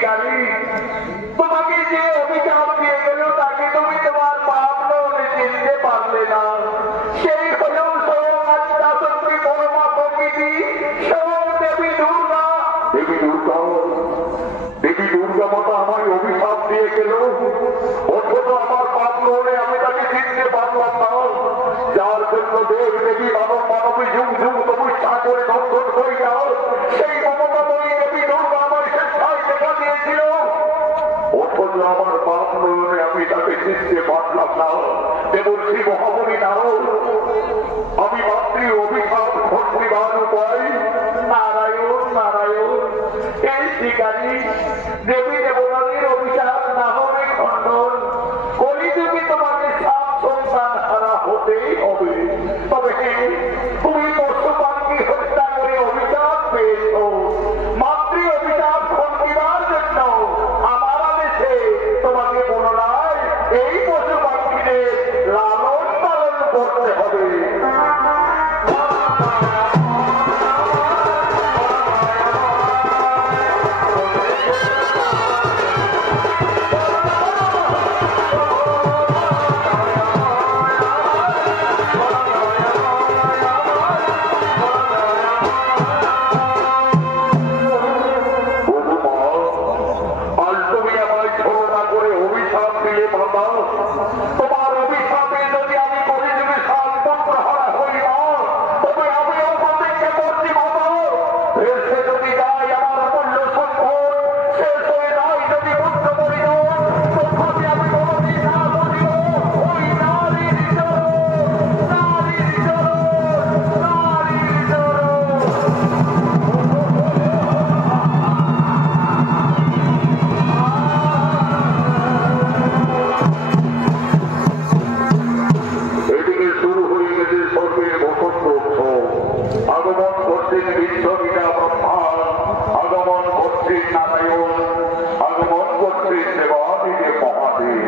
শিকারী, তোমাকে যে অভিশাপ দিয়ে গেল তাকে তুমি তোমার পাপ মনে চিনতে পারলে না। সেই হলো স্বয়ং আদ্যাশক্তি পরমা প্রকৃতি, স্বয়ং দেবী দুর্গা। দেবী দুর্গা, দেবী দুর্গা মাতা আমায় অভিশাপ দিয়ে গেল, অথচ আমার পাপ মনে আমি তাকে চিনতে পারলাম না। যার জন্য দেব দেবী মানব মানবী যুগ যুগ তপস্যা করে দর্শন করে যাও, সেই মমতাময়ী দেবী দুর্গা আমার স্বেচ্ছায় দেখা দিয়েছিল, অথচ আমার পাপ মনে আমি তাকে চিনতে পারলাম না। দেবর্ষি মহাবলী নারদ, আমি মাতৃ অভিশাপ ঘটিবার উপায়। নারায়ণ নারায়ণ, এই শিকারী দেবী দেবতাদের অভিশাপ না হবে খণ্ডন, কলিযুগে তোমাকে সাপ সন্তান হারা হতেই হবে। তবে তুমি পশু পাখি হত্যা করে অভিশাপ পেয়েছ, মাতৃ অভিশাপ খণ্ডিবার জন্য আমার আদেশে তোমাকে পুনরায় এই পশু পাখিদের লালন পালন করতে হবে। তোমার অভিশাপে যদি আমি কলিযুগে শান্তপুত্র হারা হই না, তবে আমিও প্রতিজ্ঞা করছি বাবা, ভেসে যদি যাই আমার মূল্য সম্পদ, শেষ হয়ে যায় যদি পুত্র পরিজন, তথাপি আমি কোনদিন না বলিব ওই নারীর চরণ, নারীর চরণ, নারীর চরণ। আগমন করছেন বিশ্ববিদা ব্রহ্মা, আগমন করছেন নারায়ণ, আগমন করছেন দেবাদিদেব মহাদেব।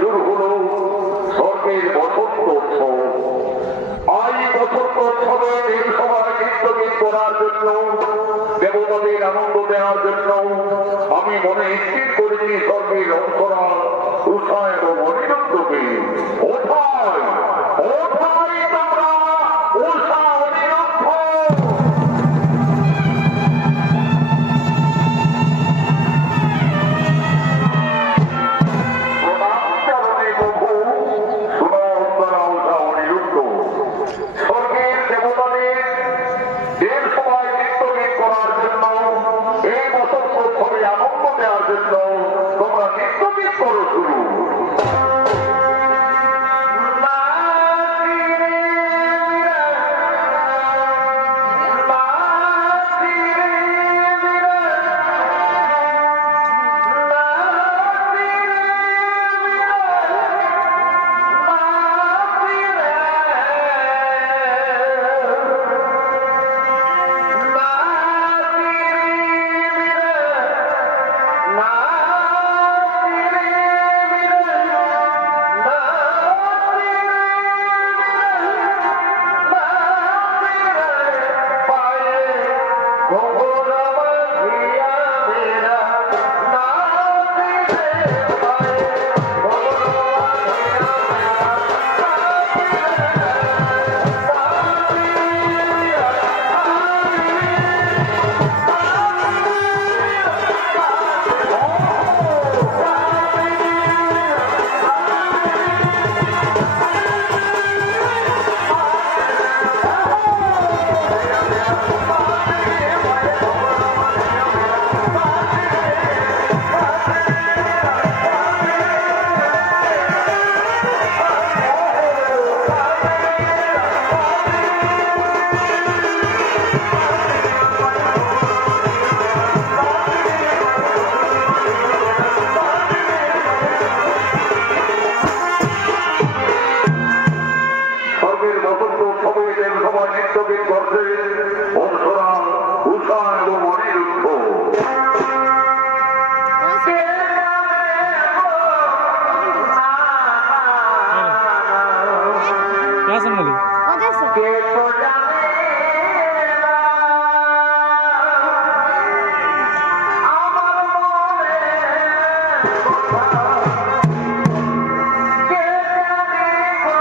শুরু হলো স্বর্গের বসন্ত উৎসব। আজ বসন্ত উৎসবে এই সভায় নৃত্যগীত করার জন্য, দেবতাদের আনন্দ দেওয়ার জন্য আমি মনে স্থির করেছি স্বর্গের অন্তরা উষা এবং অনিরুদ্ধকে। ওঠায় ওঠায় তোমরা উষা অনিরুদ্ধ। স্বর্গের দেবতাদের এর সময় নৃত্যগীত করার জন্য দেখাচ্ছেন বলি কে তো জানে না আমার মনে কথা, কে জানে গো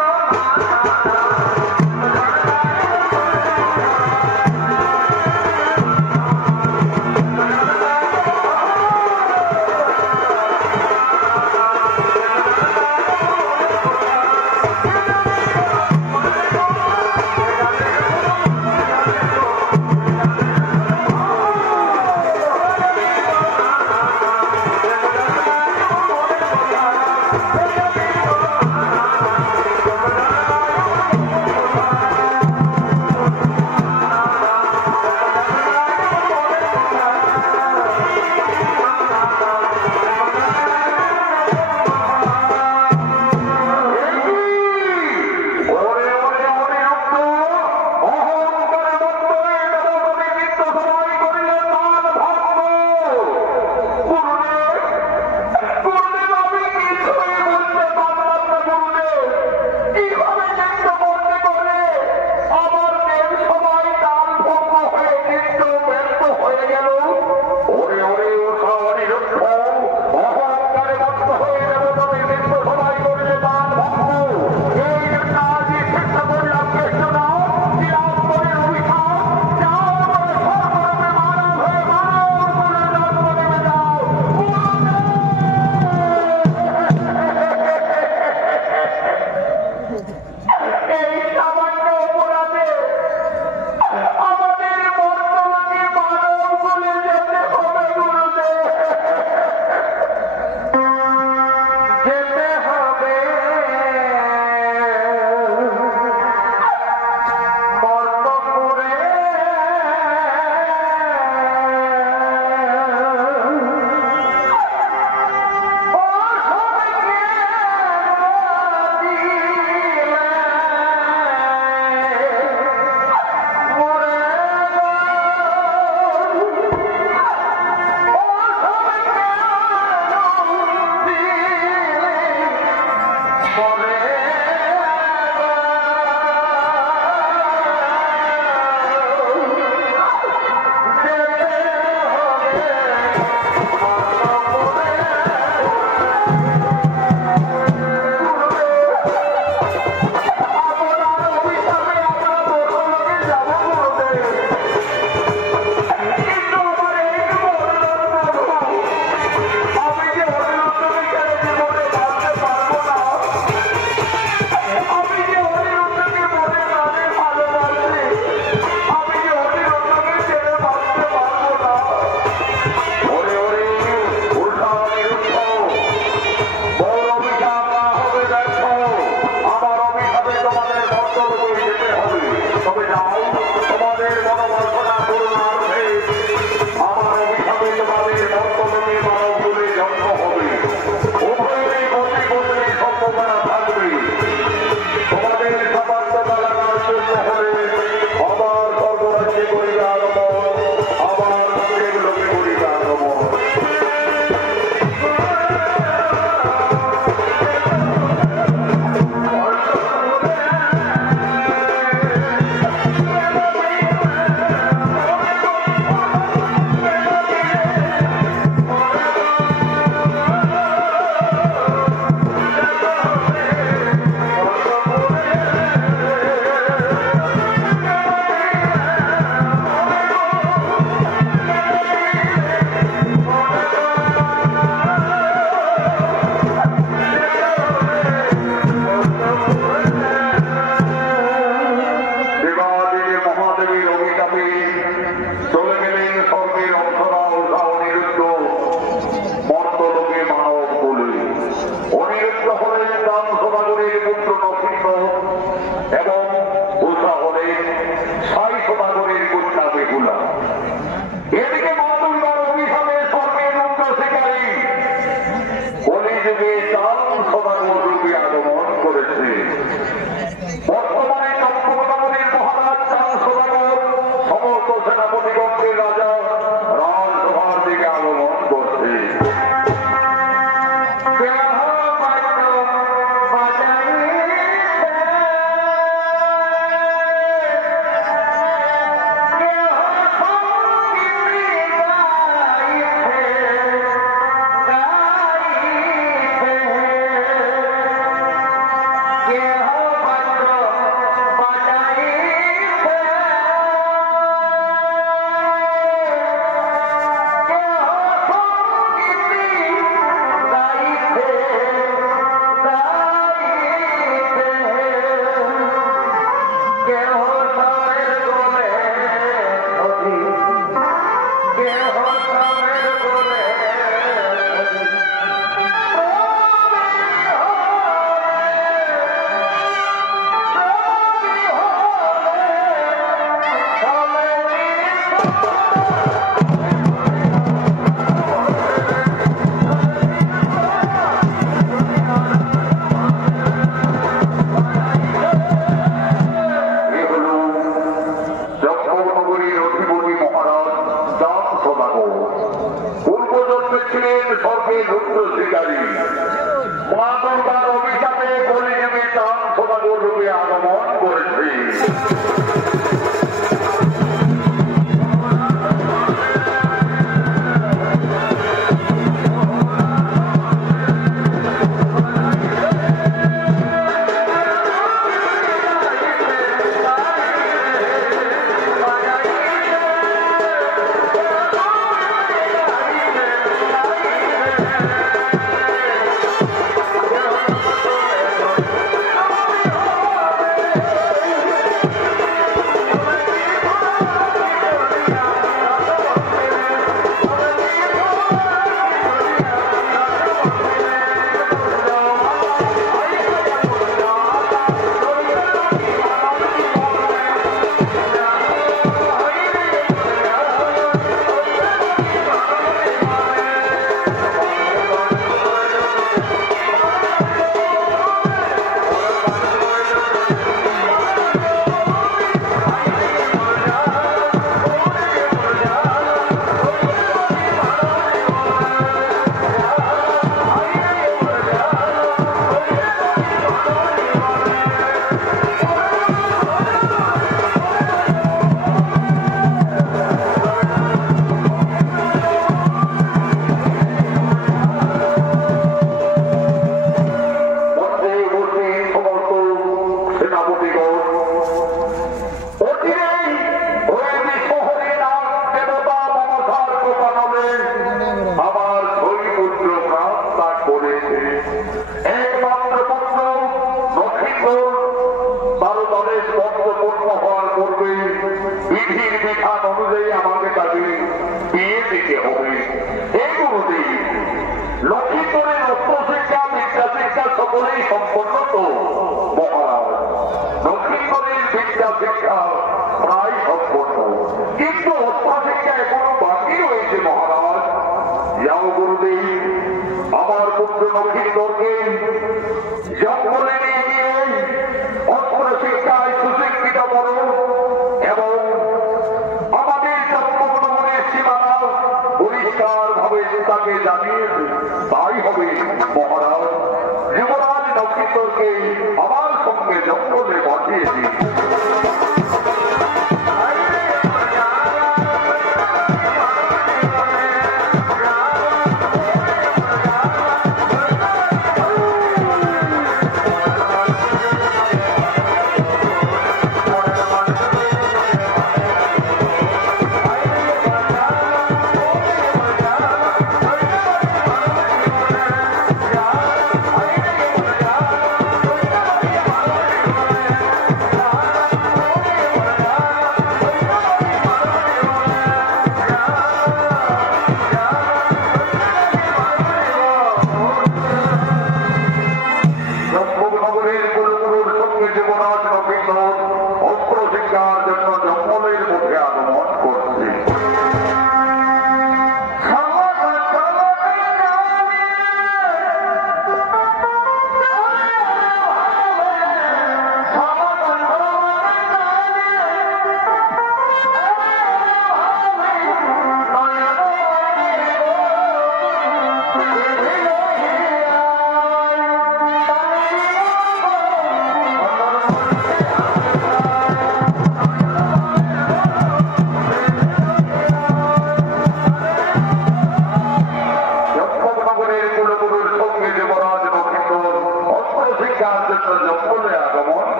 আগমন করেছে।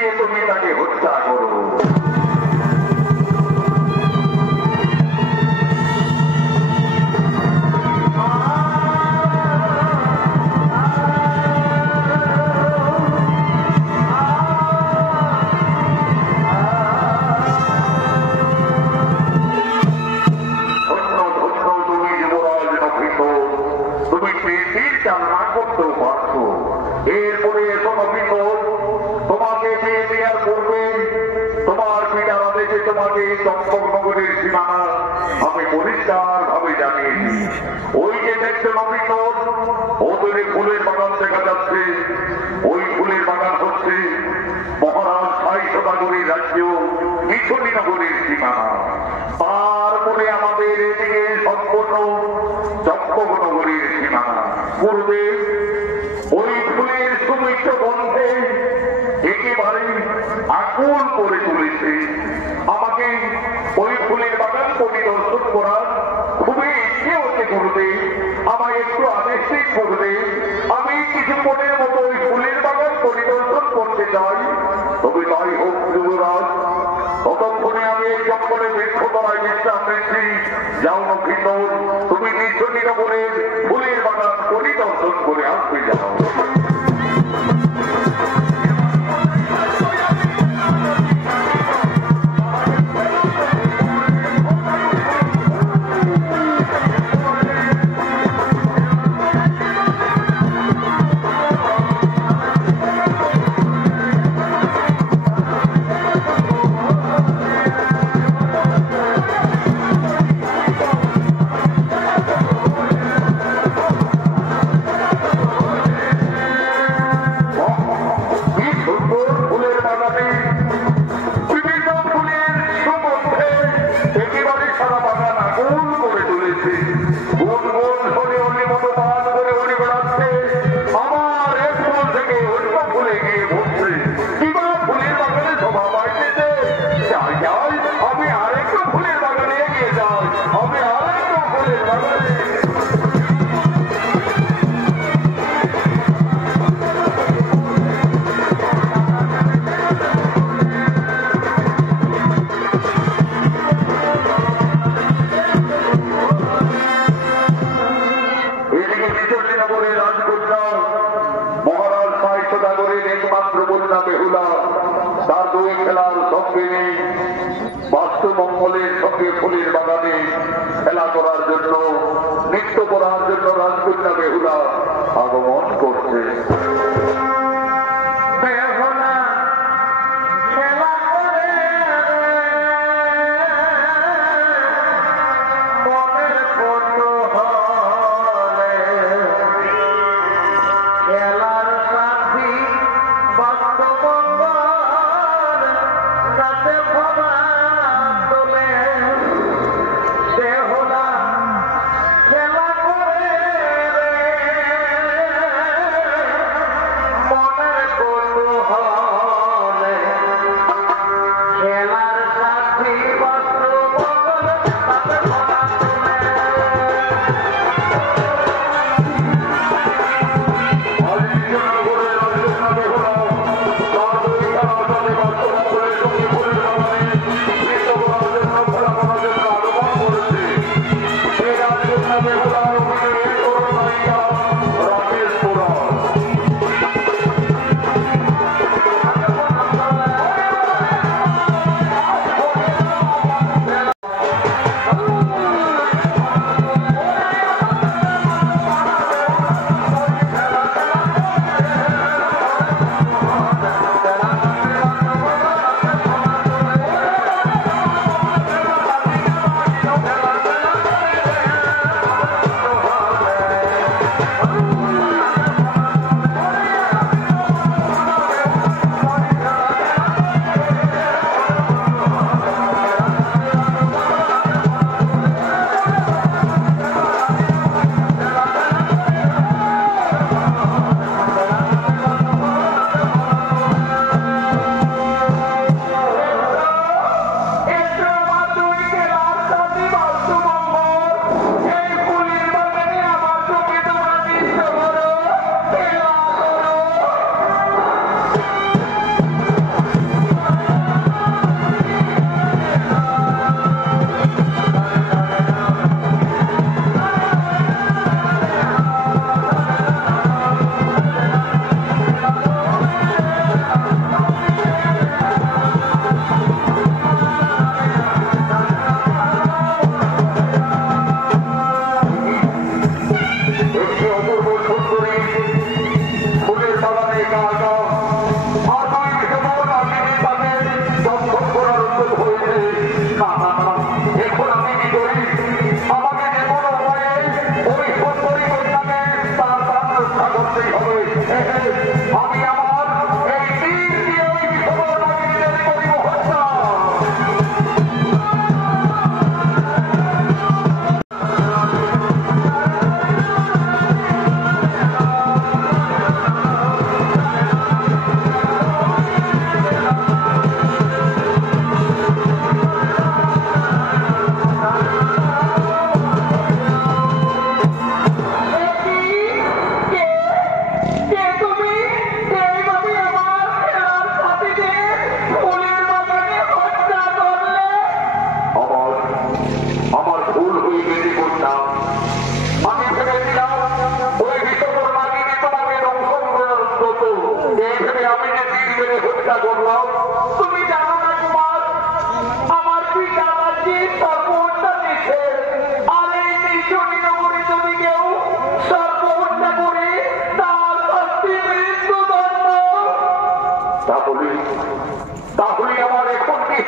দিয়ে তুমি তাকে হত্যা করো। এরপরে তোমাকে পেয়ে নেওয়ার পূর্বে তোমার পিতার আদেশে তোমাকে চম্পকনগরের সীমানা আমি পরিষ্কার ভাবে জানিয়েছি। ওই যে দেখছেন অভিনব ওদের ফুলের বাগান দেখা যাচ্ছে, ওই ফুলের বাগান হচ্ছে মহারাজ সাই সদাগরীর রাজ্য মিছনী নগরীর সীমানা। তারপরে আমাদের এদিকে সম্পূর্ণ চম্পকনগরীর সীমানা। পূর্বে ওই ফুলের সুমিষ্ট গন্ধে একেবারে আকুল করে তুলেছে। আমাকে ওই ফুলের বাগান পরিদর্শন করার খুবই ইচ্ছে হচ্ছে গুরুদেব, আমায় একটু আদেশ দিন গুরুদেব। আমি কিছুক্ষণের মতো ওই ফুলের বাগান পরিদর্শন করতে চাই। তবে তাই হোক যুবরাজ, ততক্ষণে আমি এই জঙ্গলে বৃক্ষতলায় বিশ্রাম নিচ্ছি। যাও নক্ষিন্দর, তুমি মিছনী নগরের ফুলের বাগান পরিদর্শন করে আসবে যাও। বাস্তুমঙ্গলের সঙ্গে ফুলের বাগানে খেলা করার জন্য, নৃত্য করার জন্য রাজকন্যা বেহুলা আগমন করছে।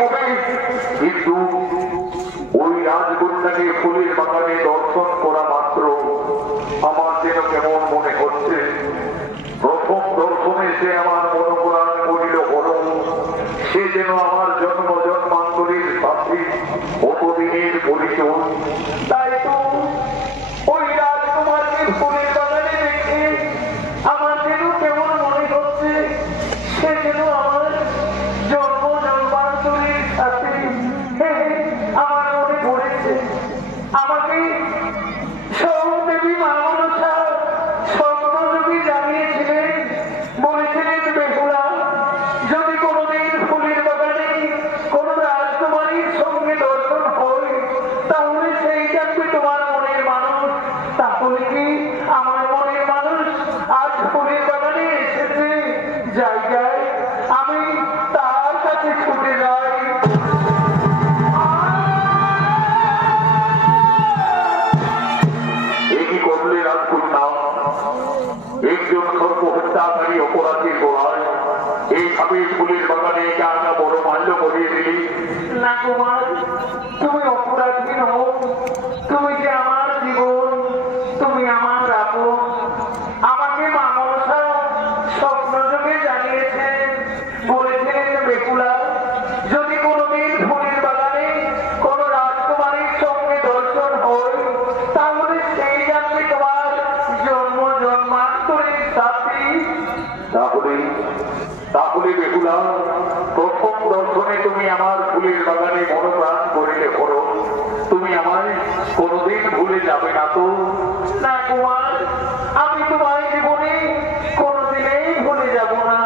হবে, কিন্তু ওই রাজকন্যাকে ফুলের বাগানে দর্শন করা মাত্র আমার যেন কেমন মনে হচ্ছে। প্রথম দর্শনে সে আমার মনোপ্রাণ করিল হরণ, সে যেন আমার জন্ম জন্মান্তরের সাথে কতদিনের পরিচয়। তাই তো ওই রাজকুমারকে ফুলের বাগানে রেখে আমার যেন কেমন মনে হচ্ছে সে যেন আমার জন্ম জন্মান্তরের সাথে আমার মনে পড়েছে। আমাকে দেবী মা মনসা স্বপ্নযোগী জানিয়েছিলেন, বলেছিলেন বেহুলা যদি কোনোদিন ফুলের বাগানে কোন রাজকুমারীর সঙ্গে দর্শন হয় তাহলে সেই থাকবে তোমার মনের মানুষ। তাহলে কি আমার মনের মানুষ আজ ফুলের বাগানে এসেছে? জায়গায় আমি তার কাছে ছুটে যাই। একই করলে রাজকন্যা একজন সর্বহত্যাকারী অপরাধীর গোড়ায় এইভাবে ফুলের বাগানে কানা বড় মাল্য করিয়ে দিলি? না কুমার, তুমি অপরাধী নও, তুমি যে আমার জীবন, তুমি আমার আপন। আমাকে মা মনসা স্বপ্নযোগে জানিয়েছেন, বলেছেন বেকুলা যদি কোনোদিন ফুলের বাগানে কোন রাজকুমারীর সঙ্গে দর্শন হয় তাহলে সেই জানবে তোমার জন্ম জন্মান্তরের সাথী। তাহলে তাহলে বেহুলা প্রথম দর্শনে তুমি আমার ফুলের বাগানে মনোপ্রাণ করিলে করো, তুমি আমায় কোনোদিন ভুলে যাবে না তো? না কুমার, আমি তোমার জীবনে কোনোদিনেই ভুলে যাব না।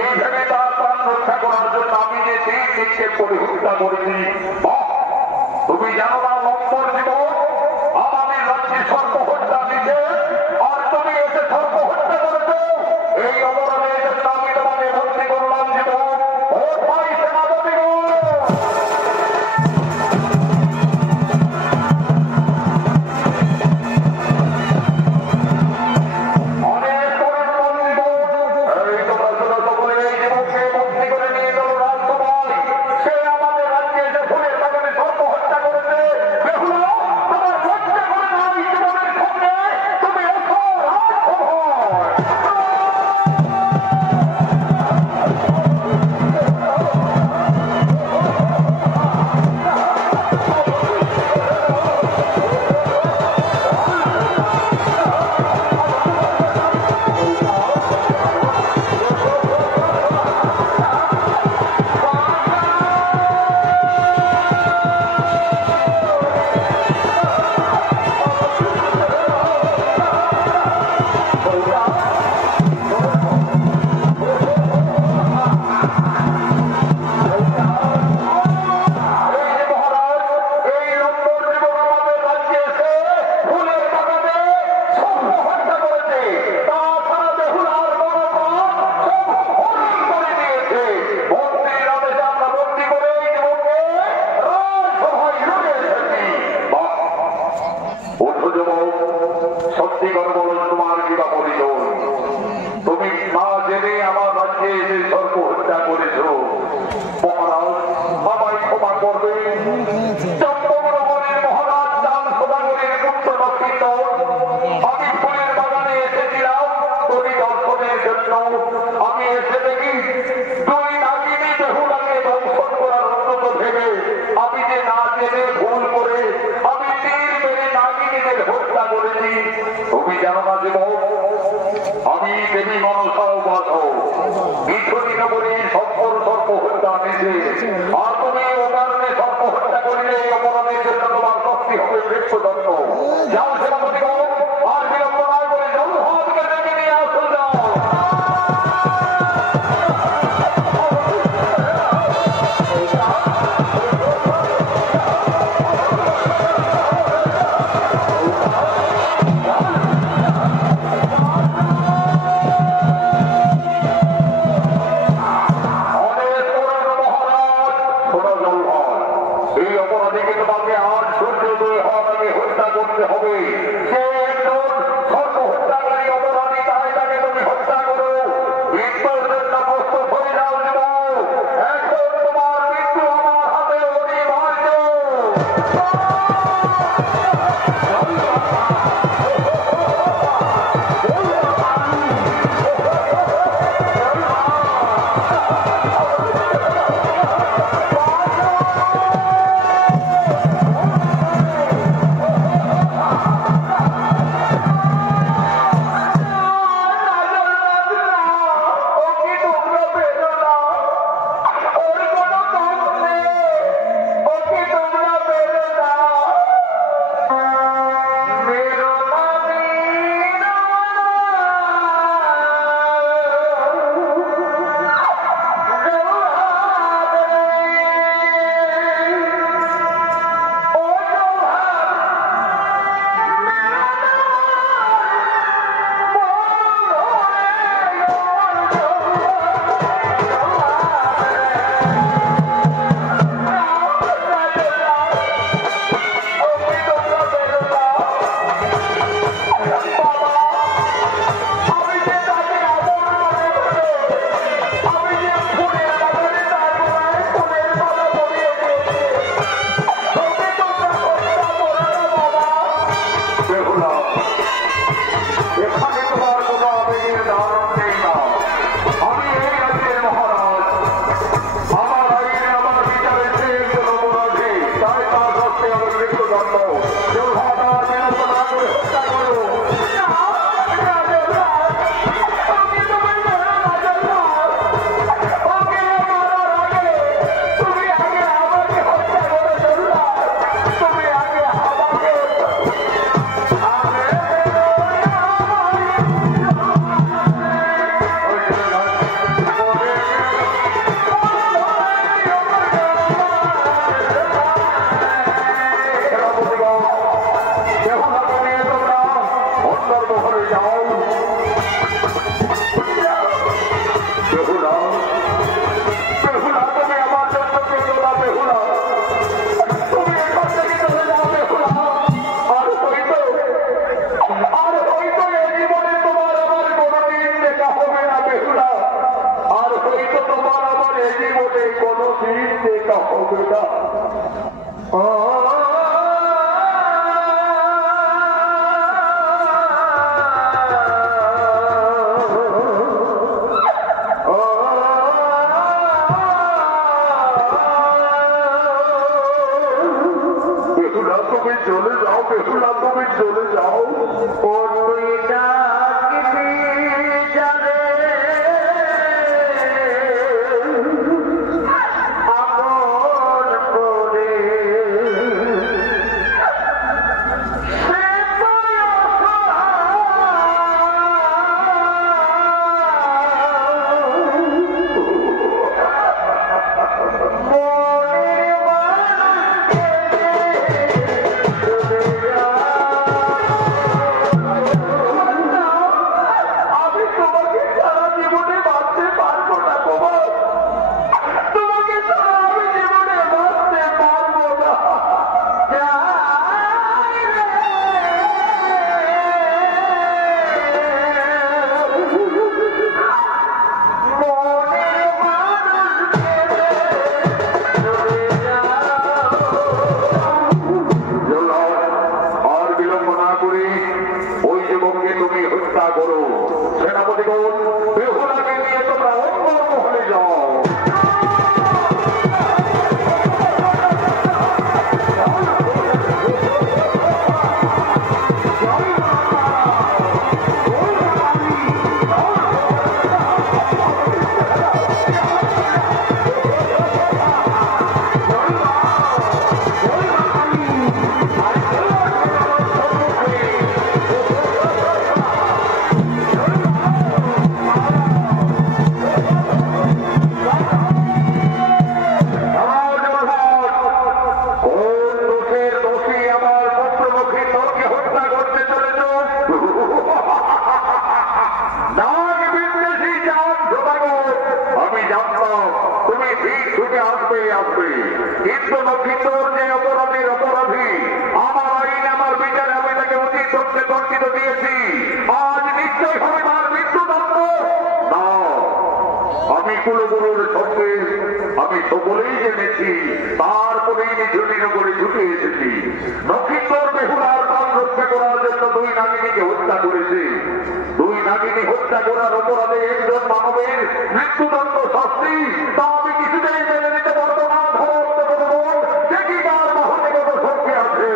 এই ভেবে তার প্রাণ রক্ষা করার জন্য আমি যে তীর নিক্ষেপ করে হত্যা করেছি। তুমি জানো না লম্বর জীবন আমাদের রাজ্যে সর্ব হত্যা দিতে, আর তুমি এসে সর্ব হত্যা করেছো। এই অপরাধের জন্য আমি তোমাকে বন্দি করলাম জীবন। ও ভাই সেনাপতিগণ, আমি এসে দেখি দুই নাগিনী বেহুলাকে দংশন করার উন্নত ভেবে আমি যে না জেনে ভুল করে আমি তীর মেরে নাগিনীদের হত্যা করেছি। তুমি জানো না জীবন, আমি দেবী মনসা উপাস মিঠুনি নগরী সর্বর সর্ব হত্যা নিষে, আর তুমি ও কারণে সর্ব হত্যা করিলে এই অপরাধের জন্য তোমার শক্তি হবে মৃত্যুদণ্ড। যাও সেনাপতিগণ, আর বিলম্ব নয় বলে জলহাতকে ডেকে নিয়ে আসো যাও। অনেক পুরানো মহারাজ বেটা তুমি চলে যাও, বেহুলা তুমি চলে যাও। ও তুই ডাকবি যারে আপন করে, সে আমি সকলেই জেনেছি, তারপরেই নিঝুনির করে ছুটে এসেছি। নক্ষত্র বেহুলার প্রাণ রক্ষা করার জন্য দুই নাগিনীকে হত্যা করেছে। দুই নাগিনী হত্যা করার অপরাধে একজন মানবের মৃত্যুদণ্ড শাস্তি, তা আমি কিছুতেই মেনে নিতে পারবো না। দেখি কার মহলে কত শক্তি আছে।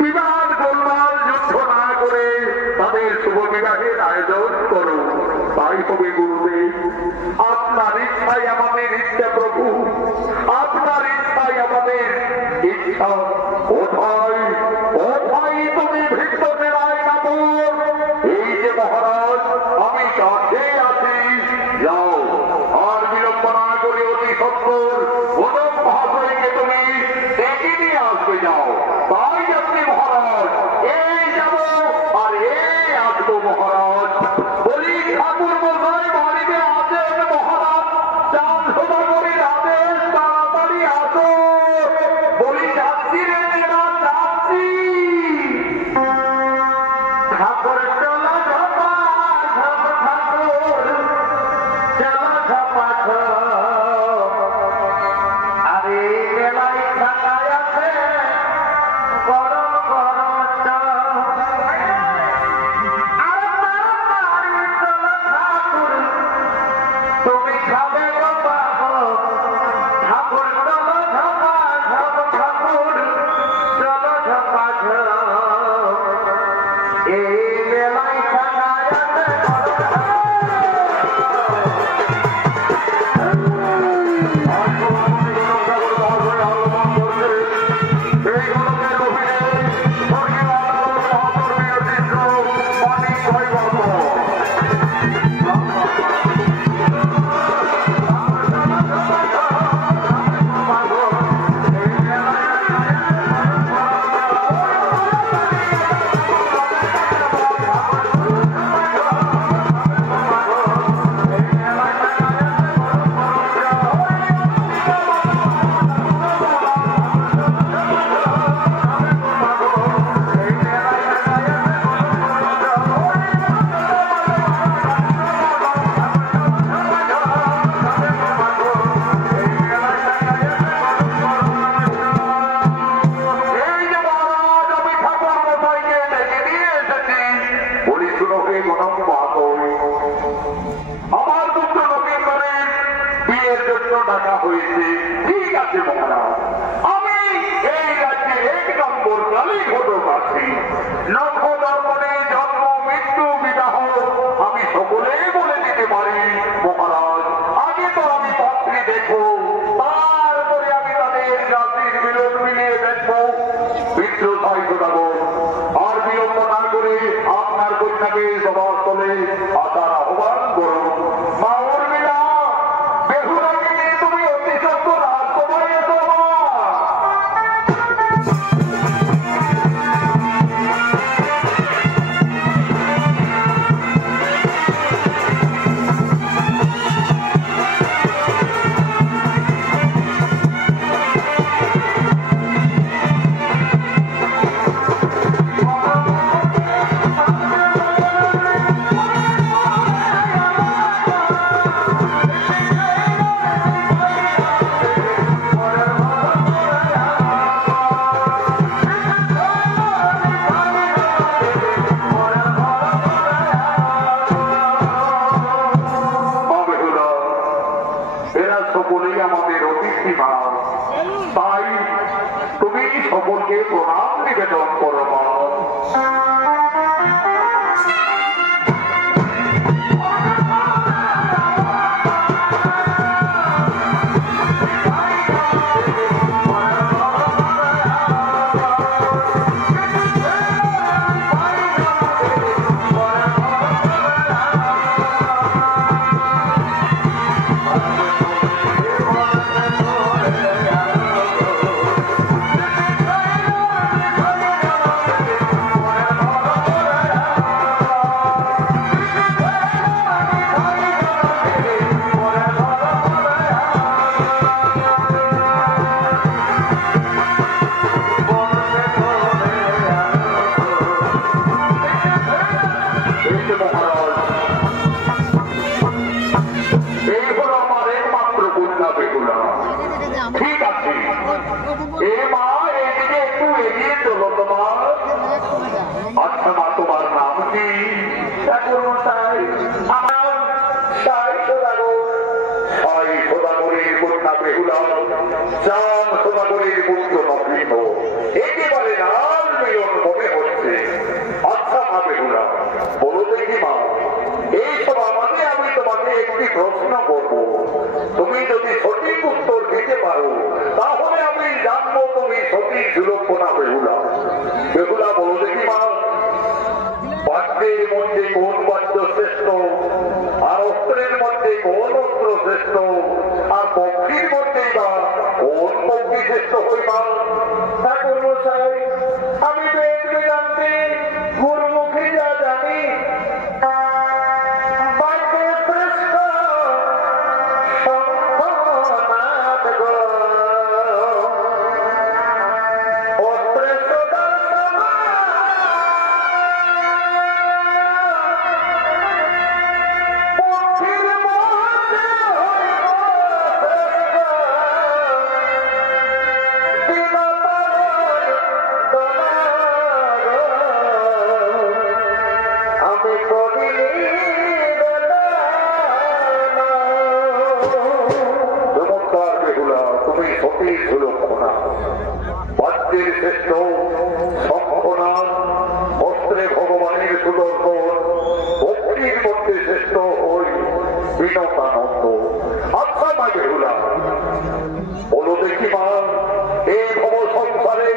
বিবাদ গোলমাল যুদ্ধ না করে তাদের শুভ বিবাহের আয়োজন করো, তাই হবে গুরুদেব। আপনার ইচ্ছাই আমাদের ইচ্ছা প্রভু, আপনার ইচ্ছাই আমাদের ইচ্ছা। কোথায় কোথায় তুমি ভিক্তরের আয়নাপুর? এই যে মহারাজ, আমি কাছে আছি, যাও আর বিলম্ব না করে অতি সত্তর মহাশয়কে তুমি ডেকে নিয়ে আসবে, যাও। তাই আপনি মহারাজ চিরকালই ঘটক আছি। লক্ষ দর্পণে জন্ম মৃত্যু বিবাহ আমি সকলেই বলে দিতে পারি মহারাজ। আগে তো আমি পাত্রী দেখবো, তারপরে আমি তাদের জাতির মিলন মিলিয়ে দেখবো। মিত্র সাহিত্যগণ, আর বিলম্ব না করে আপনার কন্যাকে সভাস্থলে আসার আহ্বান করুন। মা উর্মিলা, বেহুলাকে নিয়ে তুমি অতি সত্য রাজসভায় এসো। সকলেই আমাদের অতিথি মা, তাই তুমি সকলকে প্রণাম নিবেদন করো মা। ঠিক আছে, এ মা এদিকে একটু এগিয়ে চলো তোমার। আচ্ছা মা, তোমার নাম কি? সদাগরের কন্যা বেহুলা, চাঁদ সদাগরের পুত্র নবীন, একেবারে লাল মিলন মনে হচ্ছে। আচ্ছা মা বেহুলা, বলো দেখি মা, এইসব আমাকে আমি তোমাকে একটি প্রশ্ন করবো, তুমি যদি সঠিক উত্তর দিতে পারো তাহলে আমি জানবো তুমি সঠিক সুলক্ষণা বেহুলা। বেহুলা বলো দেখি মা, বাদ্যের মধ্যে কোন বাদ্য শ্রেষ্ঠ, আর অস্ত্রের মধ্যে কোন অস্ত্র শ্রেষ্ঠ, আর পক্ষীর মধ্যে বা কোন পক্ষী শ্রেষ্ঠ হইবা? ঠাকুর মশাই, আমি বেদ বেদান্তে গুরুমুখী যা জানি, বাদ্যের শ্রেষ্ঠ শঙ্খনাদ, অস্ত্রে ভগবানের সুদর্শন, ভক্তির মধ্যে শ্রেষ্ঠ হই বিনতানন্দ। আচ্ছা মা বেহুলা, বলো দেখি মা, এই ভব সংসারে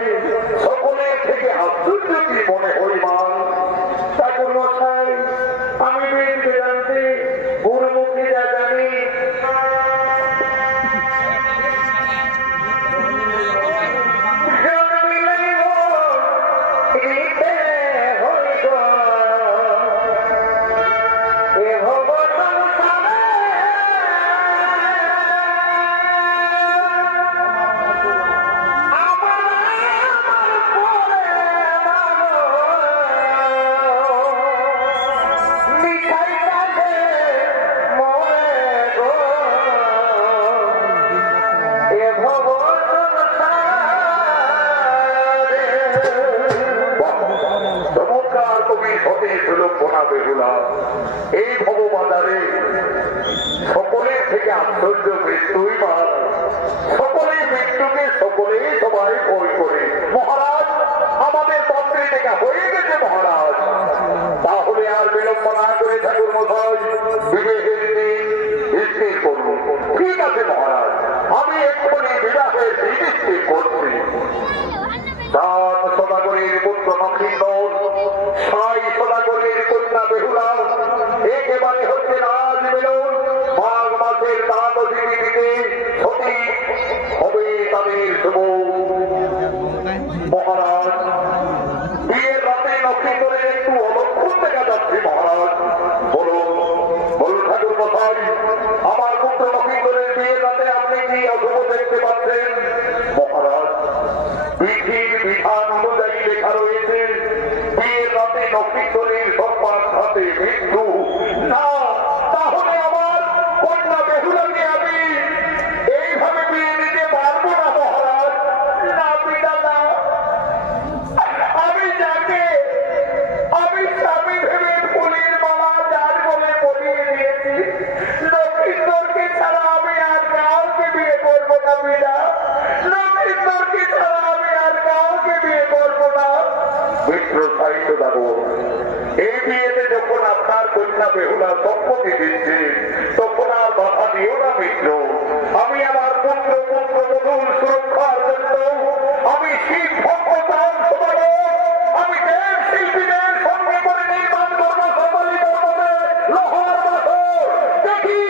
সকলের থেকে আশ্চর্য কি মনে হই মা? ঠাকুর মশাই, আমি বেদ বেদান্তে গুরুমুখী যা জানি, এই ভববাজারে সকলের থেকে আশ্চর্য মৃত্যুই মা। সকলেই মৃত্যুকে সকলেই সবাই ভয় করে। মহারাজ, পুত্র নক্ষিন্দর, সাই সদাগরের কন্যা বেহুলা, একেবারে হচ্ছে রাজ মিলন। মাঘ মাসের দ্বাদশী তিথিতে সতী হবে তাদের শুভ। মহারাজ, বিয়ের রাতে নক্ষিন্দরের একটু অলক্ষণ দেখা যাচ্ছে। মহারাজ বলুন, বলুন ঠাকুর মশাই, আমার পুত্র নক্ষিন্দরের বিয়ের রাতে আপনি কি অশুভ দেখতে পাচ্ছেন? মহারাজ, বিধির বিধান অনুযায়ী লেখা রয়েছে বিয়ের রাতে নক্ষিন্দরের সর্বাত হাতে মৃত্যু। না, তাহলে আমার কন্যা বেহুলাকে আমি এইভাবে বিয়ে দিতে পারবো না। মহারাজ, না পিতা না, আমি যাকে আমি স্বামী ভেবে ফুলের মালা যার বলে পরিয়ে দিয়েছি, লক্ষ্মীন্দরকে ছাড়া আমি আর কাউকে বিয়ে করবো না। পিতা, লক্ষ্মীন্দরকে ছাড়া আমি আর কাউকে বিয়ে করবো না। মিত্র সাহিত্য দাবো, এই বিয়েতে যখন আপনার কন্যা বেহুলা সম্মতি দিচ্ছে তখন আর বাধা দিও না মিত্র। আমি আমার পুত্র পুত্রবধূর সুরক্ষার জন্য আমি শিব ভক্ত চাল সমাগম, আমি দেব শিল্পীদের সঙ্গে করে নির্মাণ করবো সম্মানিত হবে লোহার পাথর। দেখি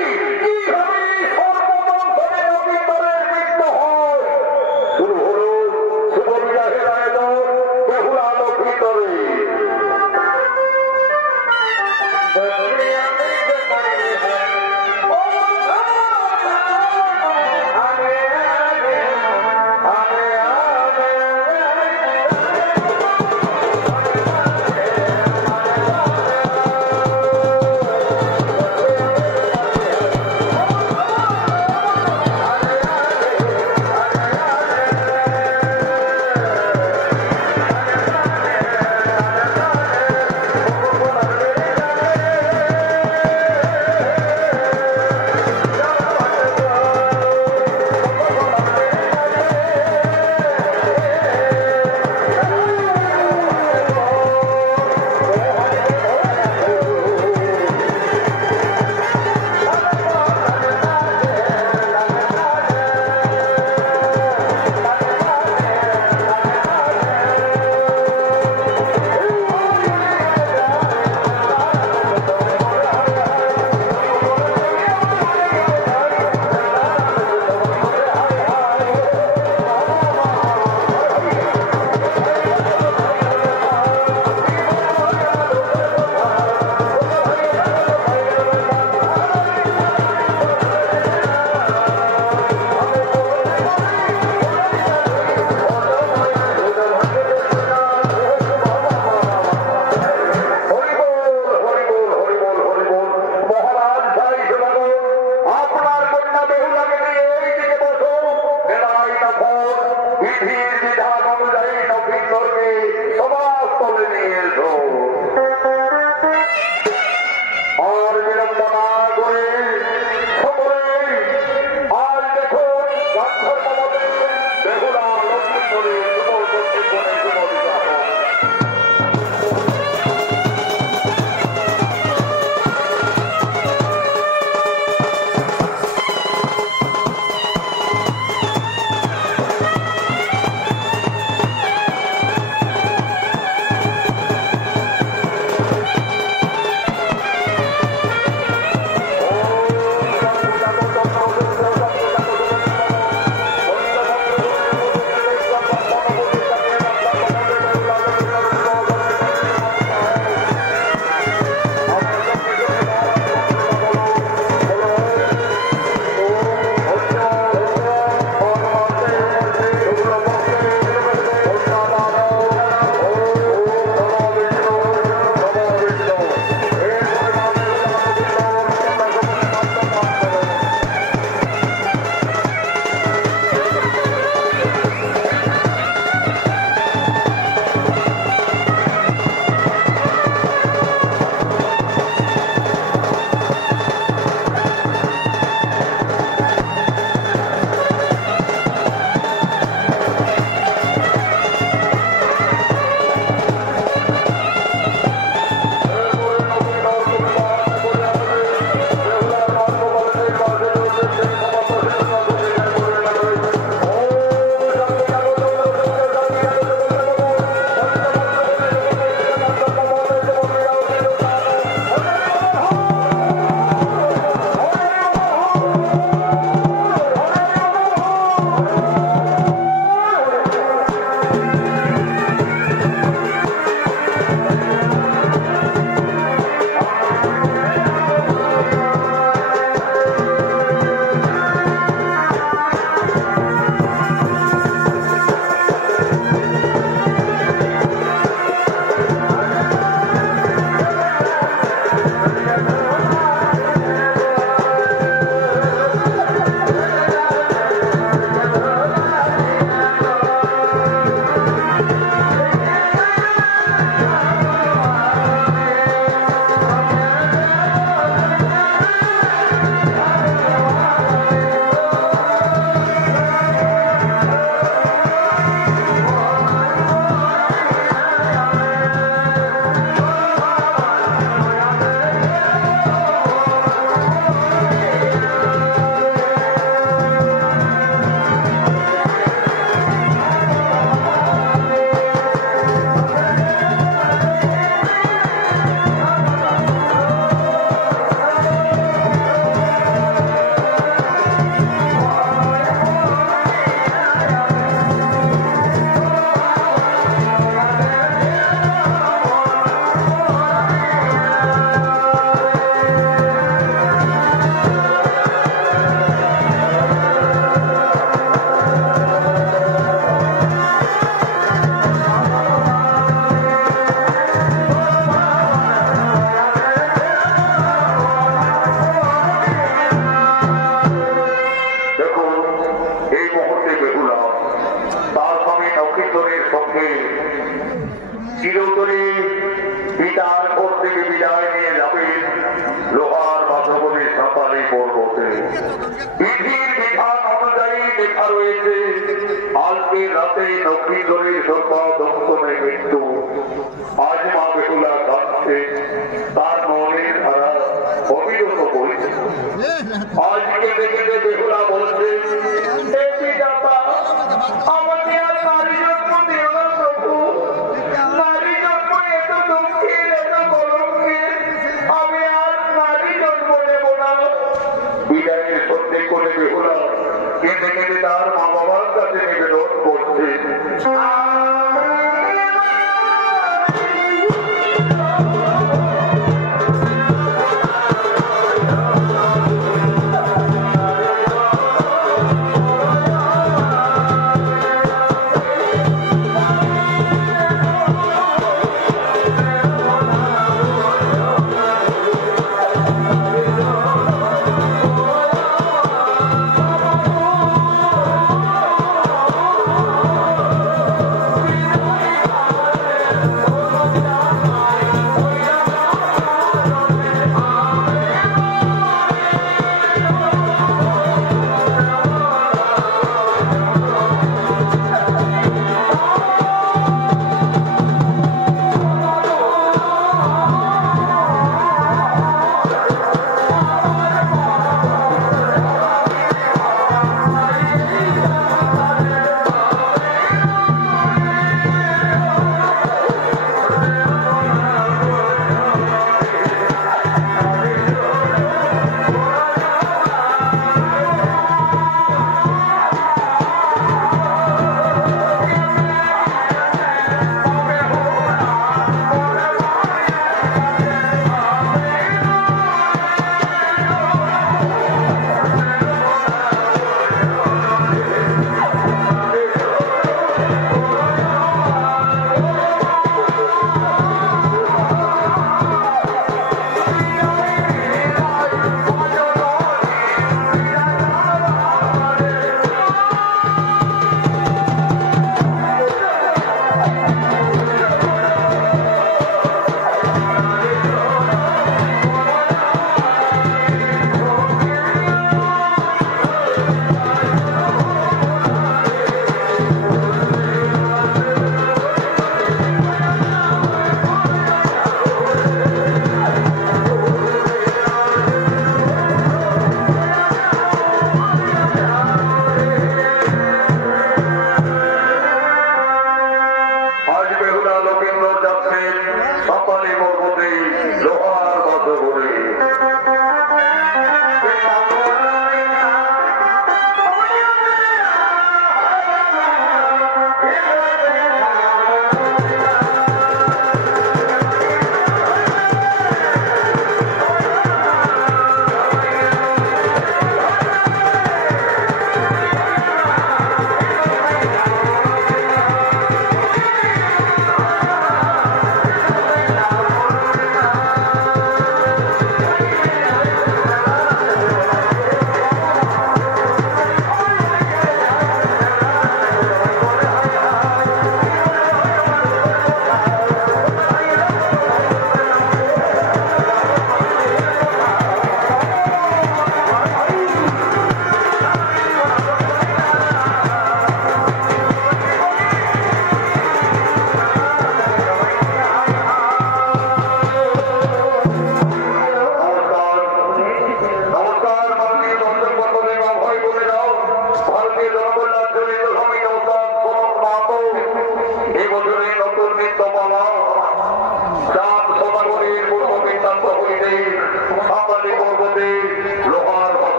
কিভাবে সর্বদংশনে নবীন্দরের মৃত্যু হয়। শুরু হল শুভ বিবাহের আয়োজন বেহুলা নবীন্দরে। আমি চিরতরে পিতার ঘর থেকে বিদায় নিয়ে যাবেন লোহার বাসবনে সাঁতালি পর্বতে। বিধির বিধান অনুযায়ী লেখা রয়েছে আজকে রাতে নক্ষত্রে সত্তা দক্ষণে মৃত্যু। আজ মা বেহুলা কাঁদছে, তার মনের ধারা অবিরত বলছে। আজকে দেখে বেহুলা বলছে